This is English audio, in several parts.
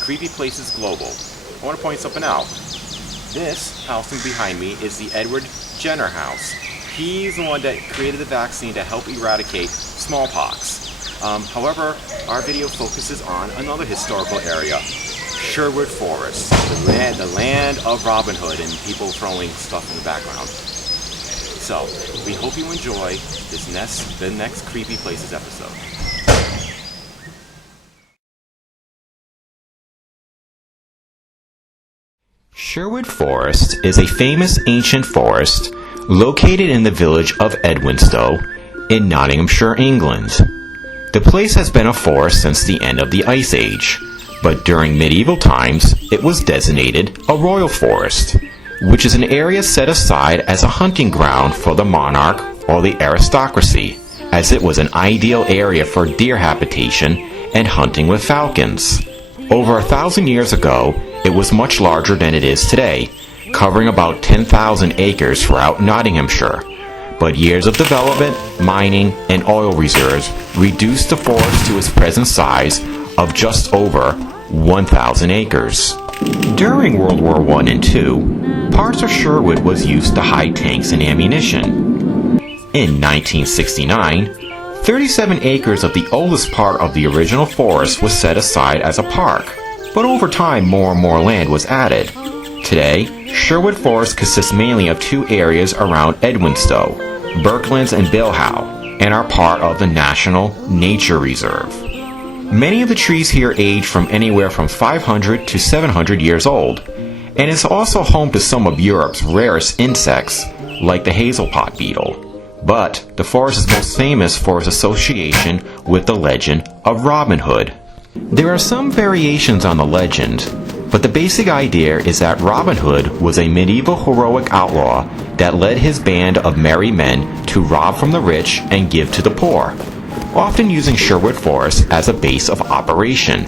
Creepy Places Global. I want to point something out. This house behind me is the Edward Jenner house. He's the one that created the vaccine to help eradicate smallpox. However, our video focuses on another historical area, Sherwood Forest, the land of Robin Hood and people throwing stuff in the background. So, we hope you enjoy the next Creepy Places episode. Sherwood Forest is a famous ancient forest located in the village of Edwinstowe in Nottinghamshire, England. The place has been a forest since the end of the Ice Age, but during medieval times it was designated a royal forest, which is an area set aside as a hunting ground for the monarch or the aristocracy, as it was an ideal area for deer habitation and hunting with falcons. Over 1,000 years ago, it was much larger than it is today, covering about 10,000 acres throughout Nottinghamshire. But years of development, mining, and oil reserves reduced the forest to its present size of just over 1,000 acres. During World War I and II, parts of Sherwood was used to hide tanks and ammunition. In 1969, 37 acres of the oldest part of the original forest was set aside as a park, but over time more and more land was added. Today, Sherwood Forest consists mainly of two areas around Edwinstowe, Berklands and Bilhow, and are part of the National Nature Reserve. Many of the trees here age from anywhere from 500 to 700 years old, and is also home to some of Europe's rarest insects, like the hazelpot beetle. But the forest is most famous for its association with the legend of Robin Hood. There are some variations on the legend, but the basic idea is that Robin Hood was a medieval heroic outlaw that led his band of merry men to rob from the rich and give to the poor, often using Sherwood Forest as a base of operation.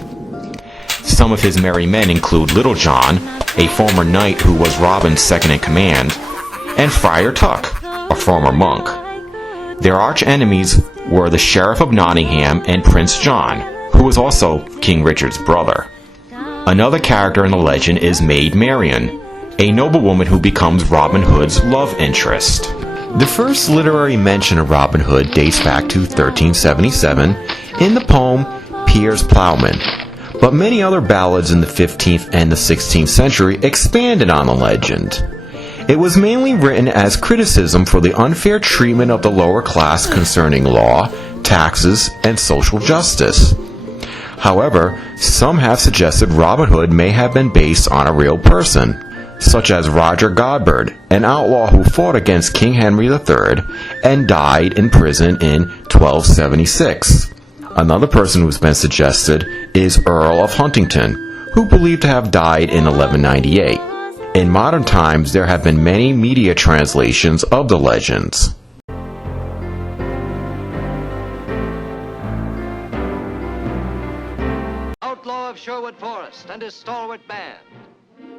Some of his merry men include Little John, a former knight who was Robin's second-in-command, and Friar Tuck, a former monk. Their arch-enemies were the Sheriff of Nottingham and Prince John, who was also King Richard's brother. Another character in the legend is Maid Marian, a noblewoman who becomes Robin Hood's love interest. The first literary mention of Robin Hood dates back to 1377 in the poem Piers Plowman, but many other ballads in the 15th and the 16th century expanded on the legend. It was mainly written as criticism for the unfair treatment of the lower class concerning law, taxes, and social justice. However, some have suggested Robin Hood may have been based on a real person, such as Roger Godberd, an outlaw who fought against King Henry III and died in prison in 1276. Another person who's been suggested is Earl of Huntingdon, who believed to have died in 1198. In modern times, there have been many media translations of the legends. Outlaw of Sherwood Forest and his stalwart band,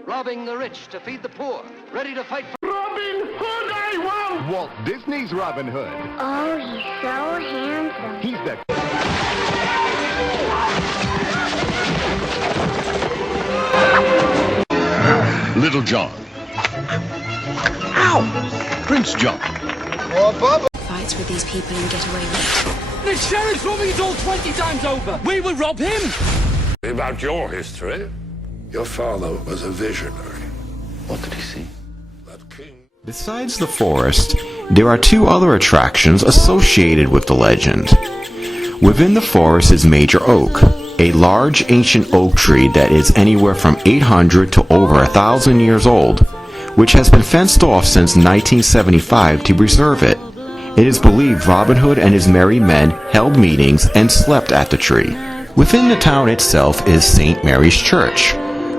robbing the rich to feed the poor, ready to fight for Robin Hood I want! Walt Disney's Robin Hood. Oh, he's so handsome. He's the... Little John. Ow! Prince John. Fights with these people and get away with it. The sheriff's robbing us all 20 times over. We will rob him. About your history, your father was a visionary. What did he see? That king... Besides the forest, there are two other attractions associated with the legend. Within the forest is Major Oak, a large ancient oak tree that is anywhere from 800 to over 1,000 years old, which has been fenced off since 1975 to preserve it. It is believed Robin Hood and his merry men held meetings and slept at the tree. Within the town itself is St. Mary's Church,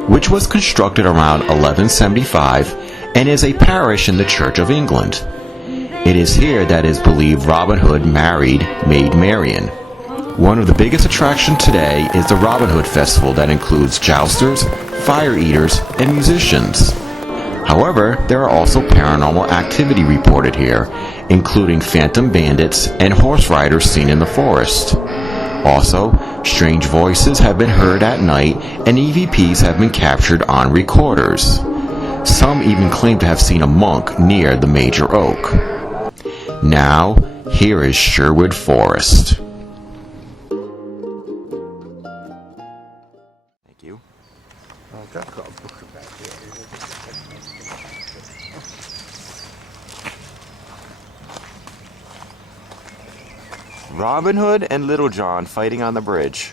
which was constructed around 1175 and is a parish in the Church of England. It is here that it is believed Robin Hood married Maid Marian. One of the biggest attractions today is the Robin Hood Festival that includes jousters, fire eaters, and musicians. However, there are also paranormal activity reported here, including phantom bandits and horse riders seen in the forest. Also, Strange voices have been heard at night, and EVPs have been captured on recorders. Some even claim to have seen a monk near the major oak. Now, here is Sherwood Forest. Thank you. I've got a book about it. Robin Hood and Little John fighting on the bridge.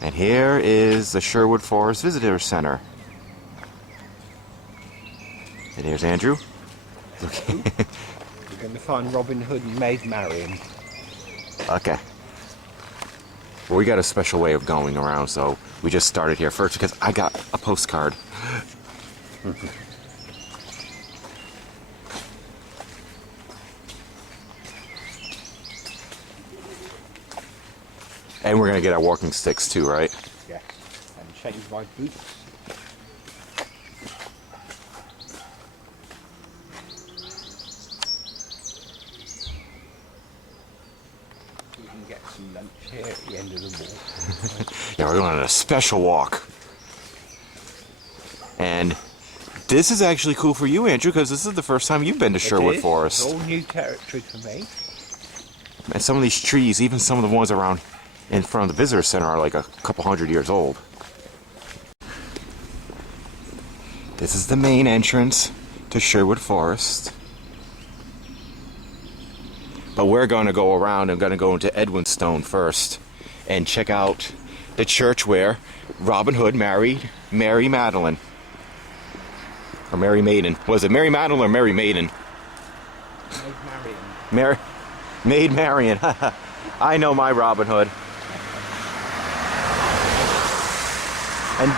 And here is the Sherwood Forest Visitor Center. And here's Andrew. We're going to find Robin Hood and Maid Marian. Okay. Well, we got a special way of going around, so we just started here first because I got a postcard. And we're going to get our walking sticks too, right? Yes. And change my boots. We can get some lunch here at the end of the walk. Yeah, we're going on a special walk. And this is actually cool for you, Andrew, because this is the first time you've been to Sherwood Forest. It's all new territory for me. And some of these trees, even some of the ones around in front of the visitor center, are like a couple hundred years old. This is the main entrance to Sherwood Forest. But we're going to go around and going to go into Edwinstowe first and check out the church where Robin Hood married Mary Madeline. Or Mary Maiden. Was it Mary Madeline or Mary Maiden? Maid Marian. Maid Marian. I know my Robin Hood.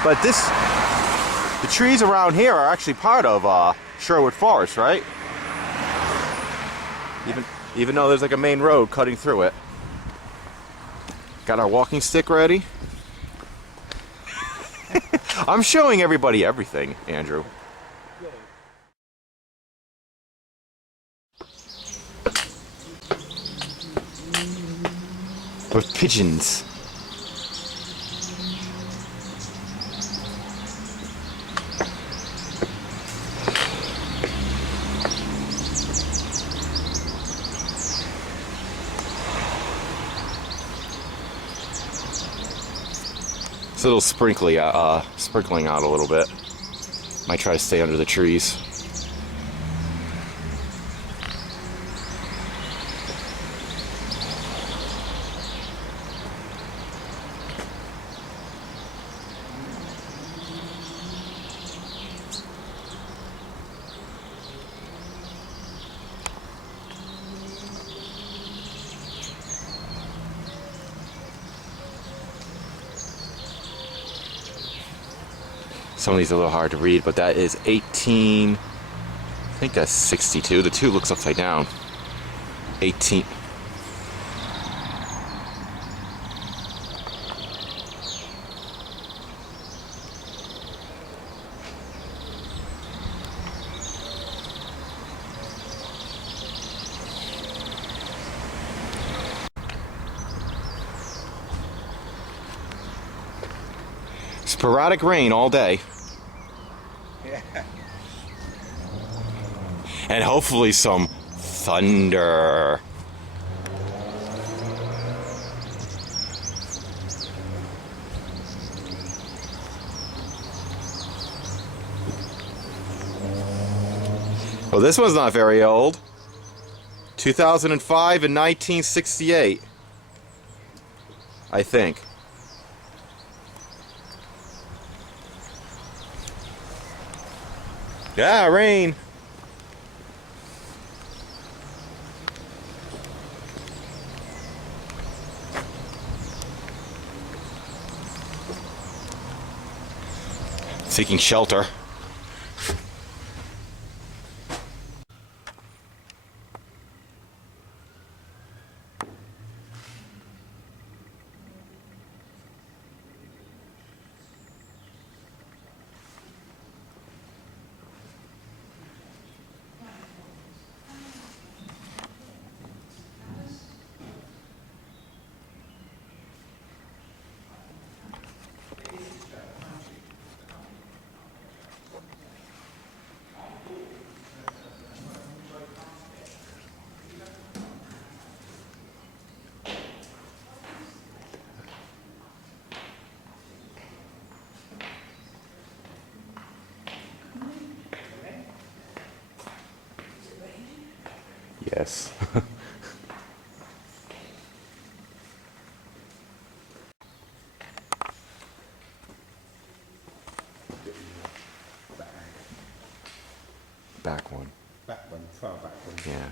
But the trees around here are actually part of Sherwood Forest, right? Even though there's like a main road cutting through it. Got our walking stick ready. I'm showing everybody everything, Andrew. With pigeons. It's a little sprinkling out a little bit. Might try to stay under the trees. Some of these are a little hard to read, but that is 18, I think that's 62. The 2 looks upside down. 18. Sporadic rain all day. Yeah. And hopefully some thunder. Well, this one's not very old. 2005 and 1968, I think. Yeah, rain. Seeking shelter. this. Back one. Back one, far back one. Yeah.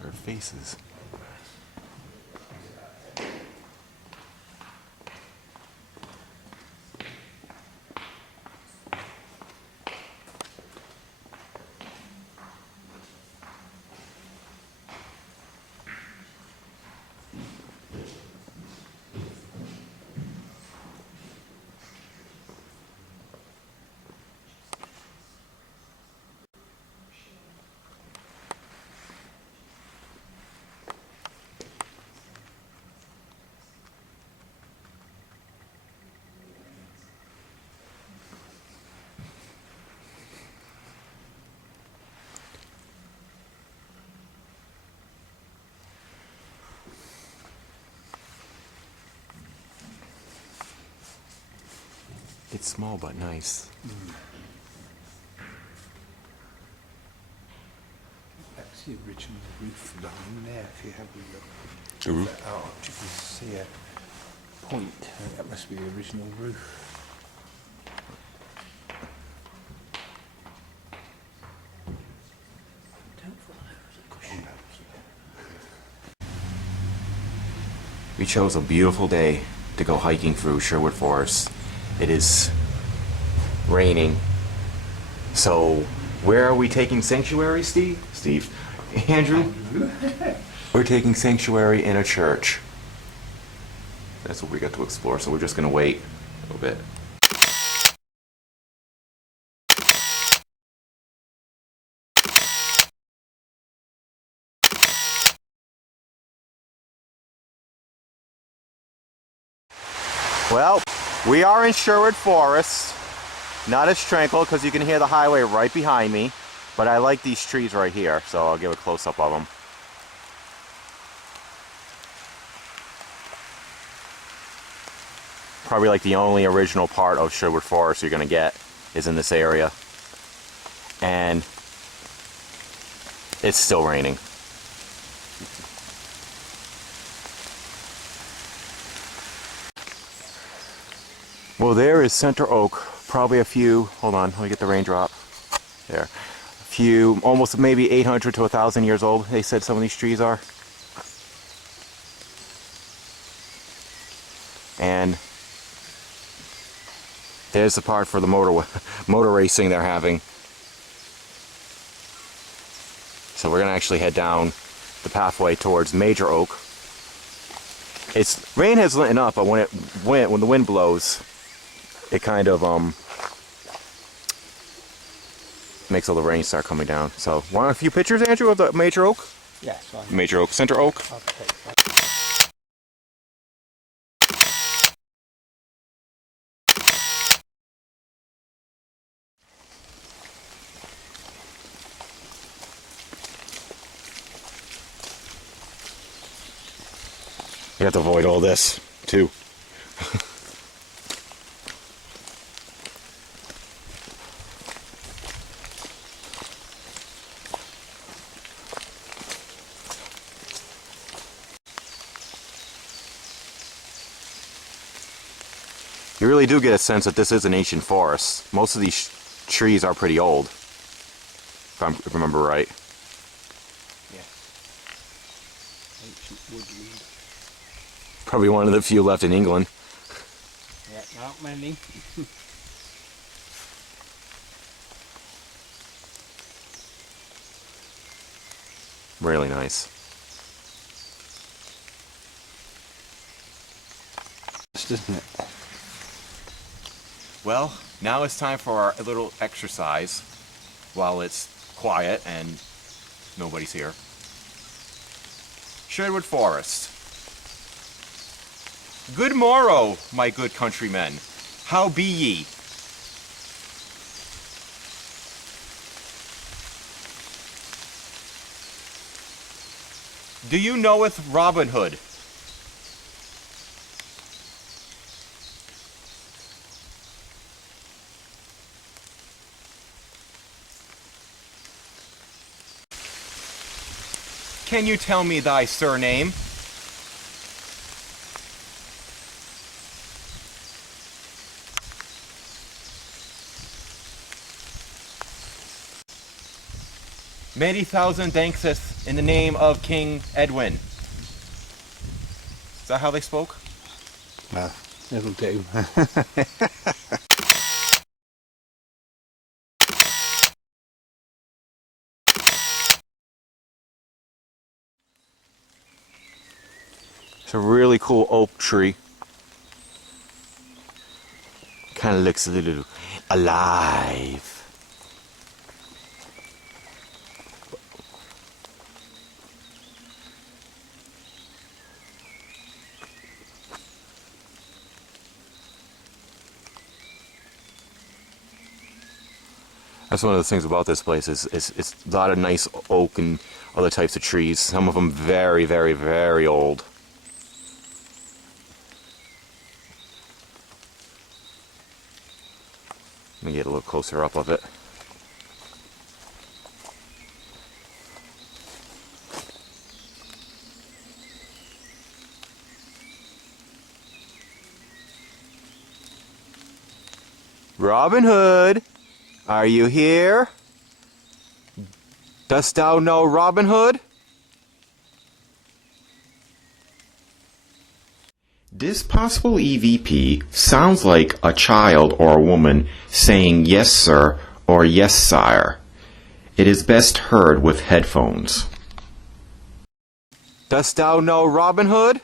Their faces. It's small but nice. That's the original roof line there, if you have a look. The roof? That arch, you can see a point. That must be the original roof. Don't fall over the cushion. We chose a beautiful day to go hiking through Sherwood Forest. It is raining. So, where are we taking sanctuary, Steve? Andrew? We're taking sanctuary in a church. That's what we got to explore, so we're just gonna wait a little bit. Well, we are in Sherwood Forest. Not as tranquil because you can hear the highway right behind me, but I like these trees right here, so I'll give a close-up of them. Probably like the only original part of Sherwood Forest you're going to get is in this area. And it's still raining. Well, there is Center Oak. Probably a few, hold on, let me get the raindrop. There. A few, almost maybe 800 to 1,000 years old, they said some of these trees are. And there's the part for the motor racing they're having. So we're gonna actually head down the pathway towards Major Oak. Rain has let up, but when the wind blows, it kind of makes all the rain start coming down. So, want a few pictures, Andrew, of the Major Oak? Yes, I Major Oak, Center Oak. I'll take that. You have to avoid all this, too. You really do get a sense that this is an ancient forest. Most of these trees are pretty old, if I remember right. Yes. Ancient woodland. Probably one of the few left in England. Yeah, not many. Really nice. Isn't it? Well, now it's time for our little exercise while it's quiet and nobody's here. Sherwood Forest. Good morrow, my good countrymen. How be ye? Do you knoweth Robin Hood? Can you tell me thy surname? Many thousand thankseth in the name of King Edwin. Is that how they spoke? No, it'll do. It's a really cool oak tree. Kind of looks a little alive. That's one of the things about this place is it's a lot of nice oak and other types of trees. Some of them very, very, very old. Let me get a little closer up of it. Robin Hood, are you here? Dost thou know Robin Hood? This possible EVP sounds like a child or a woman saying yes sir or yes sire. It is best heard with headphones. Dost thou know Robin Hood?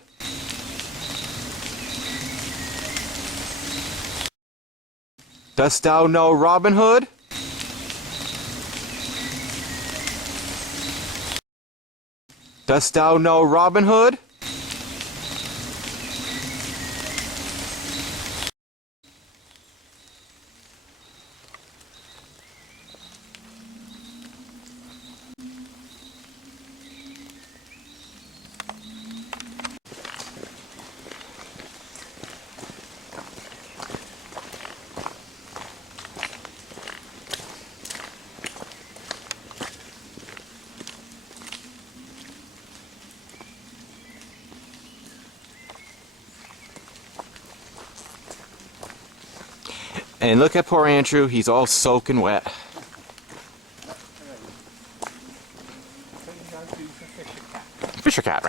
Dost thou know Robin Hood? Dost thou know Robin Hood? And look at poor Andrew, he's all soaking wet. Fisher cat.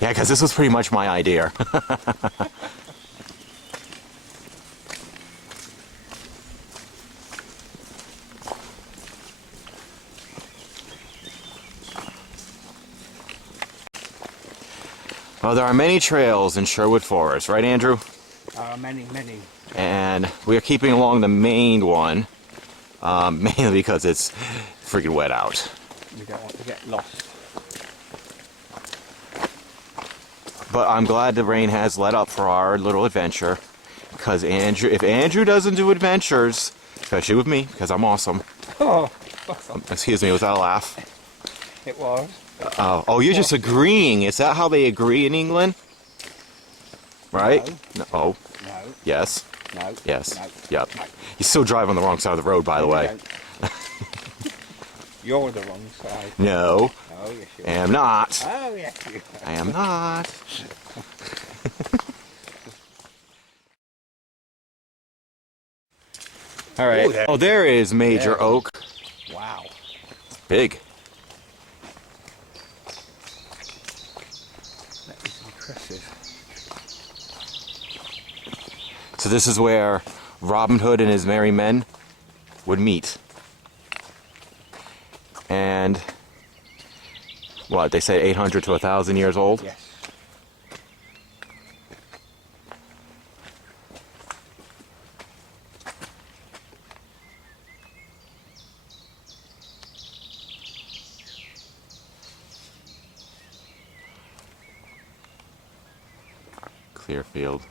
Yeah, because this was pretty much my idea. Well, there are many trails in Sherwood Forest, right, Andrew? Many, many. And we are keeping along the main one, mainly because it's freaking wet out. We don't want to get lost. But I'm glad the rain has let up for our little adventure, because if Andrew doesn't do adventures, especially with me, because I'm awesome. Oh, Excuse me, was that a laugh? it was. Oh, you're just agreeing. Is that how they agree in England? Right? No. Oh. No. Yes. No. Yes. No. Yep. No. You still drive on the wrong side of the road, by the way. You're the wrong side. No. Oh, yes, you I am not. Oh, yes, you I am not. All right. Ooh, there- Oh, there is Major There. Oak. Wow. Big. That is impressive. So this is where Robin Hood and his merry men would meet. And what, they say 800 to 1,000 years old? Yes. clear field.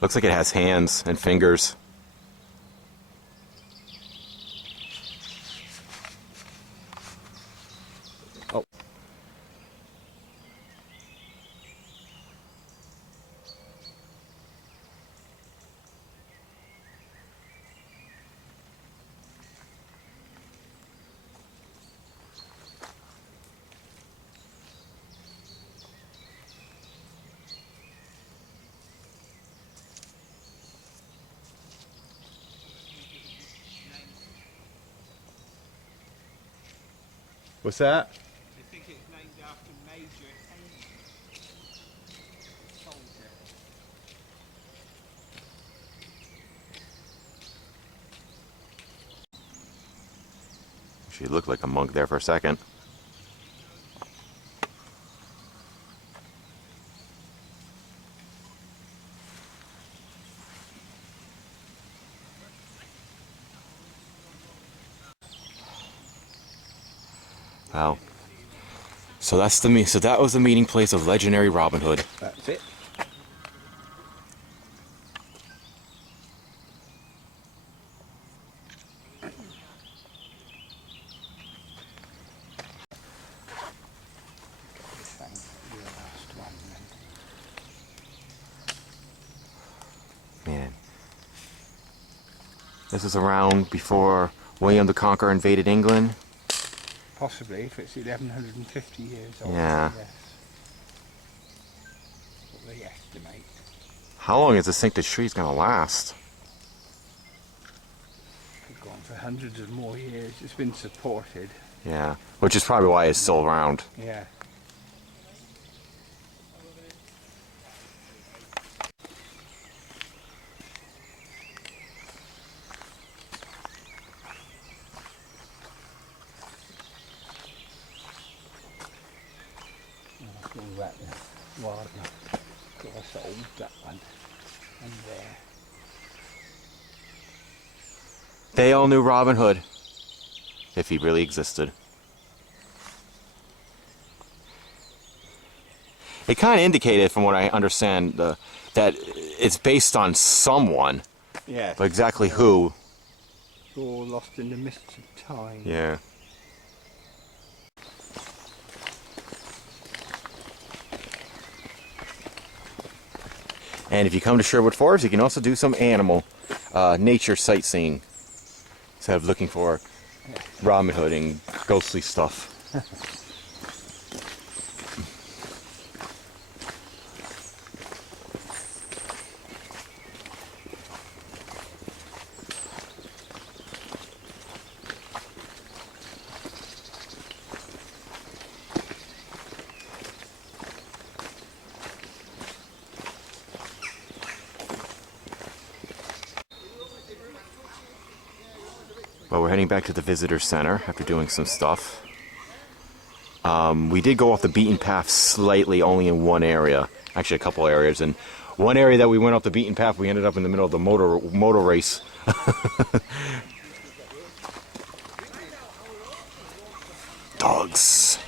Looks like it has hands and fingers. Oh. What's that? I think it's named after Maid Marian. Soldier. She looked like a monk there for a second. Wow. So that was the meeting place of legendary Robin Hood. That's it. Man. This was around before William the Conqueror invaded England. Possibly, if it's 1150 years old. Yeah. Yes. What they estimate. How long is this think the tree's gonna last? It's gone for hundreds of more years. It's been supported. Yeah. Which is probably why it's still around. Yeah. All that wildlife. Got old, that one. And there. They all knew Robin Hood, if he really existed. It kind of indicated, from what I understand, that it's based on someone, Yeah. but exactly who. It's all lost in the mists of time. Yeah. And if you come to Sherwood Forest, you can also do some animal, nature sightseeing, instead of looking for Robin Hood and ghostly stuff. Well, we're heading back to the visitor center after doing some stuff. We did go off the beaten path slightly, only in one area. Actually, a couple areas. And one area that we went off the beaten path, we ended up in the middle of the motor race. Dogs.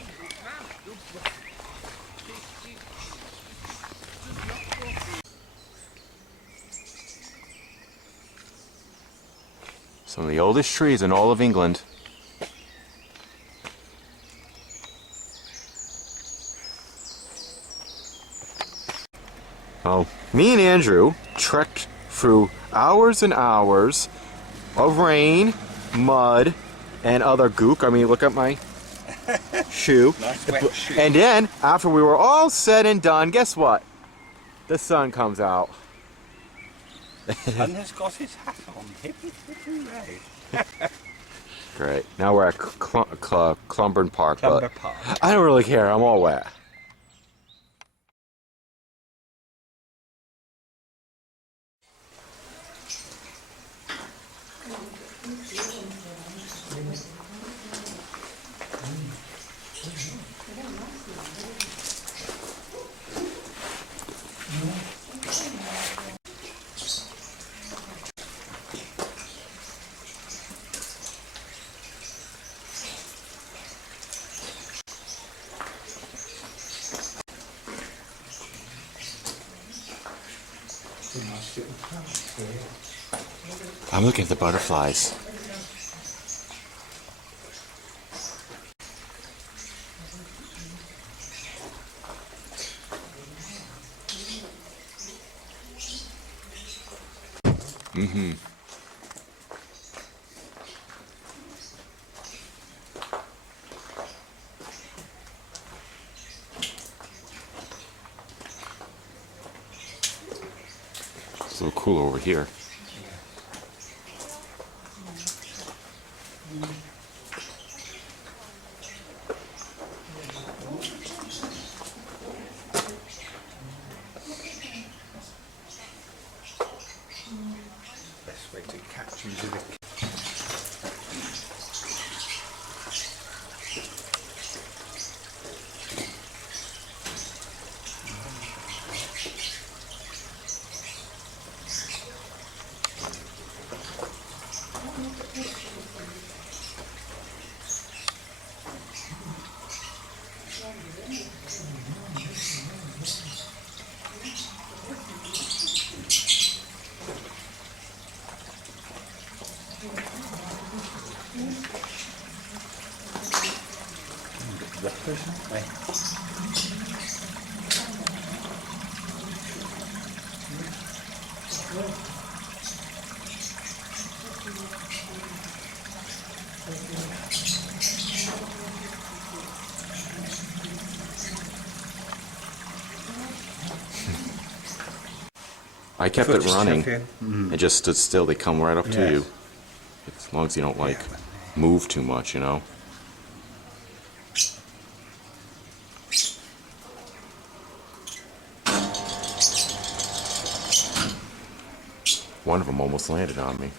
Some of the oldest trees in all of England. Oh, me and Andrew trekked through hours and hours of rain, mud, and other gook. I mean, look at my shoe. Nice wet shoe. And then, after we were all said and done, guess what? The sun comes out. And has got his hat on. Hippie, hippie, hooray. Great. Now we're at Clumburn Park. Clumber but Park. I don't really care. I'm all wet. I'm looking at the butterflies. Mm-hmm. It's a little cooler over here. Best way to catch them is with whoppers, aren't they? I kept it Footage running. stuff, yeah. It just stood still. They come right up to Yes. you. As long as you don't like move too much, you know. One of them almost landed on me.